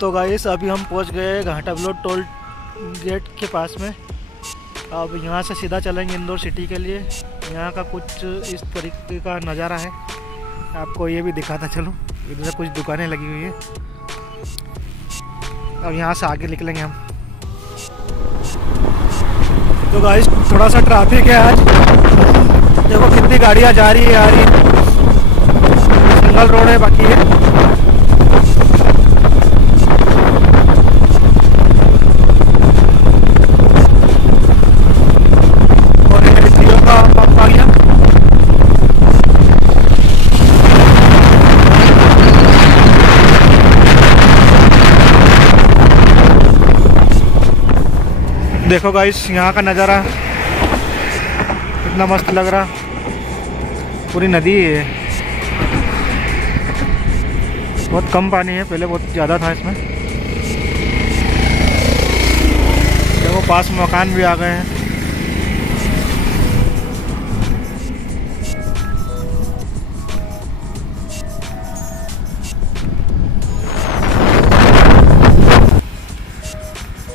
तो गाइस अभी हम पहुंच गए घाटा ब्लॉक टोल गेट के पास में। अब यहाँ से सीधा चलेंगे इंदौर सिटी के लिए। यहाँ का कुछ इस तरीके का नज़ारा है, आपको ये भी दिखाता चलूँ। इधर कुछ दुकानें लगी हुई है। अब यहाँ से आगे निकलेंगे हम। तो गाइस थोड़ा सा ट्रैफिक है आज, देखो कितनी गाड़ियाँ जा रही है आ रही है। सिंगल रोड है बाकी है। और ये जियो का पंप आ गया। देखो गाइस यहाँ का नज़ारा कितना मस्त लग रहा। पूरी नदी है, बहुत कम पानी है, पहले बहुत ज़्यादा था इसमें। देखो पास में मकान भी आ गए हैं।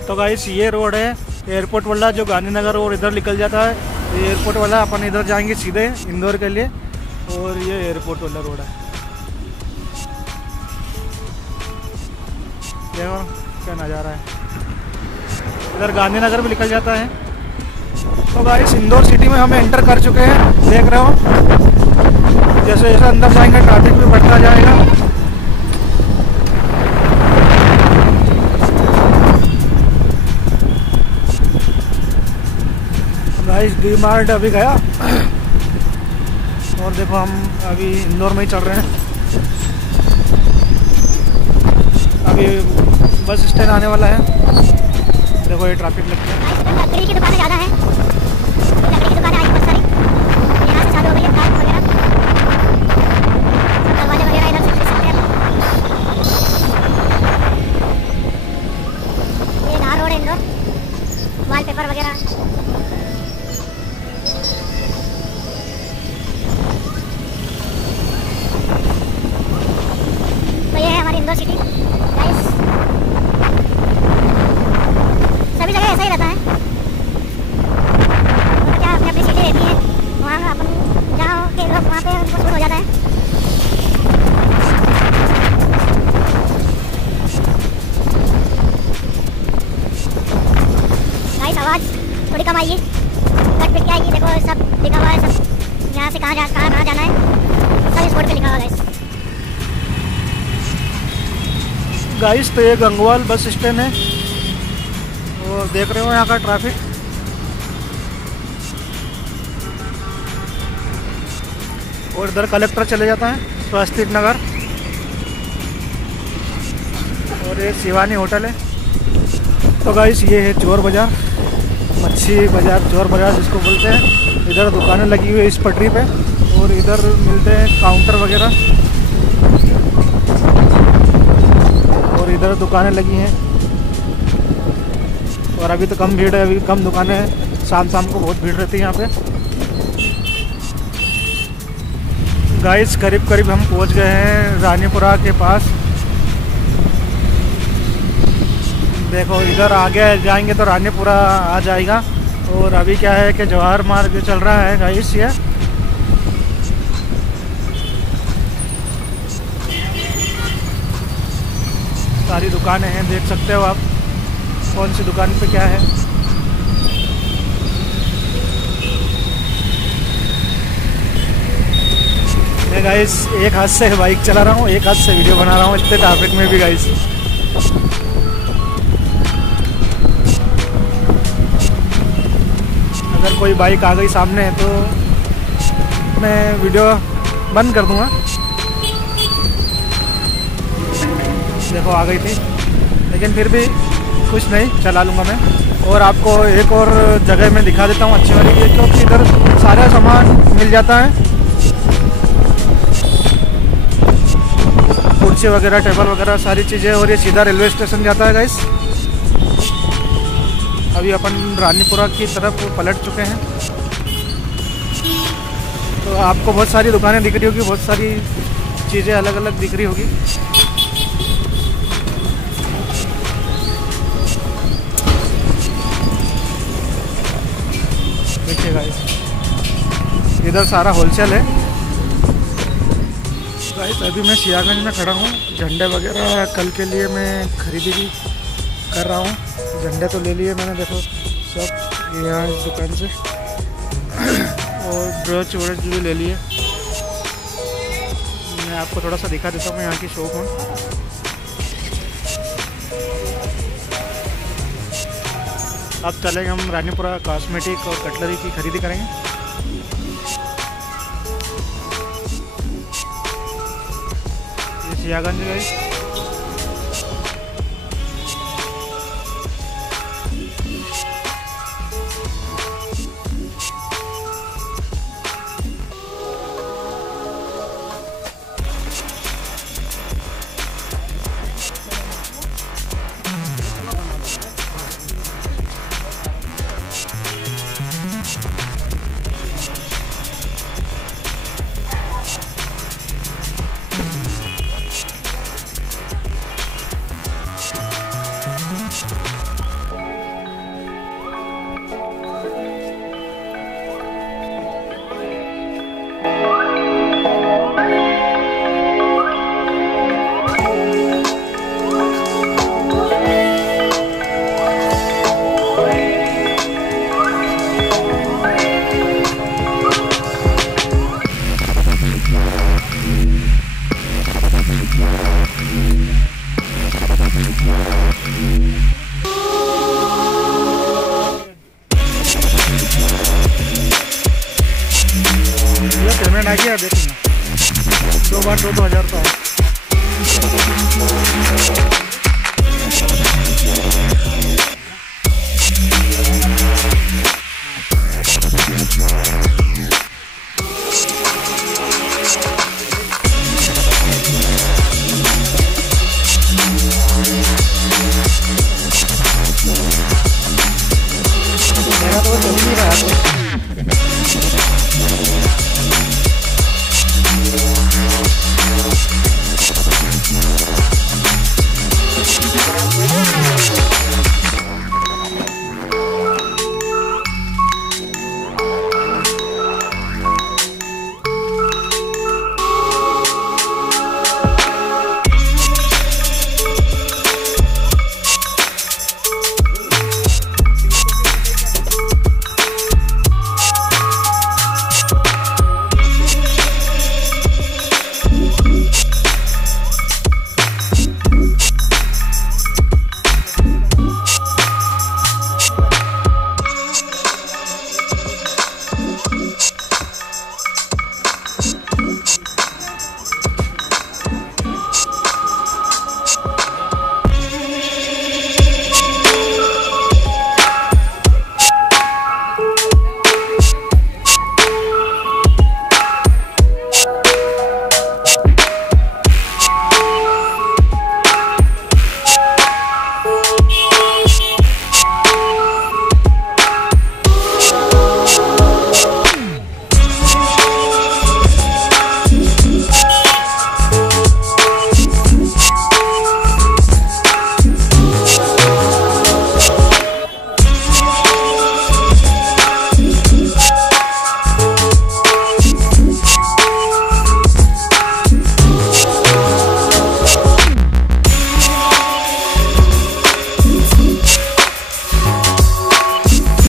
तो गाइस ये रोड है एयरपोर्ट वाला, जो गांधीनगर और इधर निकल जाता है। ये एयरपोर्ट वाला, अपन इधर जाएंगे सीधे इंदौर के लिए। और ये एयरपोर्ट वाला रोड है, देखो क्या नज़ारा है। इधर गांधीनगर भी निकल जाता है। तो गाइस इंदौर सिटी में हम एंटर कर चुके हैं, देख रहे हो। जैसे जैसे अंदर जाएंगे ट्रैफिक भी बढ़ता जाएगा। गाइस डी मार्ट अभी गया और देखो हम अभी इंदौर में ही चल रहे हैं। अभी बस स्टैंड आने वाला है। देखो ये ट्रैफिक लगता है। लकड़ी की दुकानें ज़्यादा हैं, लकड़ी की दुकानें आई बहुत सारी। यहाँ से चालू हो गई है कार्ड वगैरह, दरवाजे वगैरह इधर से खरीद सकते हैं। ये नार रोड है इंदौर, वॉलपेपर वगैरह। तो ये है हमारी इंदौर सिटी गाइस। सभी जगह ऐसा ही रहता है, तो क्या अपनी अपनी सीटें रहती हैं। वहाँ अपन जहाँ के लोग वहाँ पे उनको सूट हो जाता है। गाइस आवाज़ थोड़ी कम आएगी, कट पिट के आएगी। देखो सब लिखा हुआ है, सब यहाँ से कहाँ जाना है, सब इस बोर्ड पे लिखा हुआ है गाइस। तो ये गंगवाल बस स्टैंड है और देख रहे हो यहाँ का ट्रैफिक। और इधर कलेक्टर चले जाता है स्वस्तिक नगर। और ये शिवानी होटल है। तो गाइस ये है चोर बाज़ार, मच्छी बाज़ार, चोर बाज़ार जिसको बोलते हैं। इधर दुकानें लगी हुई है इस पटरी पे, और इधर मिलते हैं काउंटर वगैरह। और इधर दुकानें लगी हैं। और अभी तो कम भीड़ है, अभी कम दुकानें हैं। शाम को बहुत भीड़ रहती है यहाँ पे। गाइस करीब हम पहुँच गए हैं रानीपुरा के पास। देखो इधर आगे जाएंगे तो रानीपुरा आ जाएगा। और अभी क्या है कि जवाहर मार्ग चल रहा है गाइस। ये सारी दुकानें हैं, देख सकते हो आप कौन सी दुकान पे क्या है। मैं गाइस एक हाथ से बाइक चला रहा हूँ, एक हाथ से वीडियो बना रहा हूँ, इतने ट्रैफिक में भी गाइस। अगर कोई बाइक आ गई सामने तो मैं वीडियो बंद कर दूँगा। देखो आ गई थी, लेकिन फिर भी कुछ नहीं, चला लूँगा मैं। और आपको एक और जगह में दिखा देता हूँ अच्छी वाली, क्योंकि इधर सारा सामान मिल जाता है। कुर्सी वगैरह, टेबल वगैरह सारी चीज़ें। और ये सीधा रेलवे स्टेशन जाता है गाइस। अभी अपन रानीपुरा की तरफ पलट चुके हैं। तो आपको बहुत सारी दुकानें दिख रही होगी, बहुत सारी चीज़ें अलग अलग दिख रही होगी। इधर सारा होलसेल है। गाइस अभी मैं सियागंज में खड़ा हूँ। झंडे वगैरह कल के लिए मैं खरीदी भी कर रहा हूँ। झंडे तो ले लिए मैंने, देखो सब यहाँ इस दुकान से, और ब्रश व्रश भी ले लिए। मैं आपको थोड़ा सा दिखा देता हूँ यहाँ की शॉप में। अब चलेंगे हम रानीपुरा कॉस्मेटिक और कटलरी की खरीदी करेंगे। सियागंज गई। पेमेंट आ गया, देखो 2 बार 2,000 का।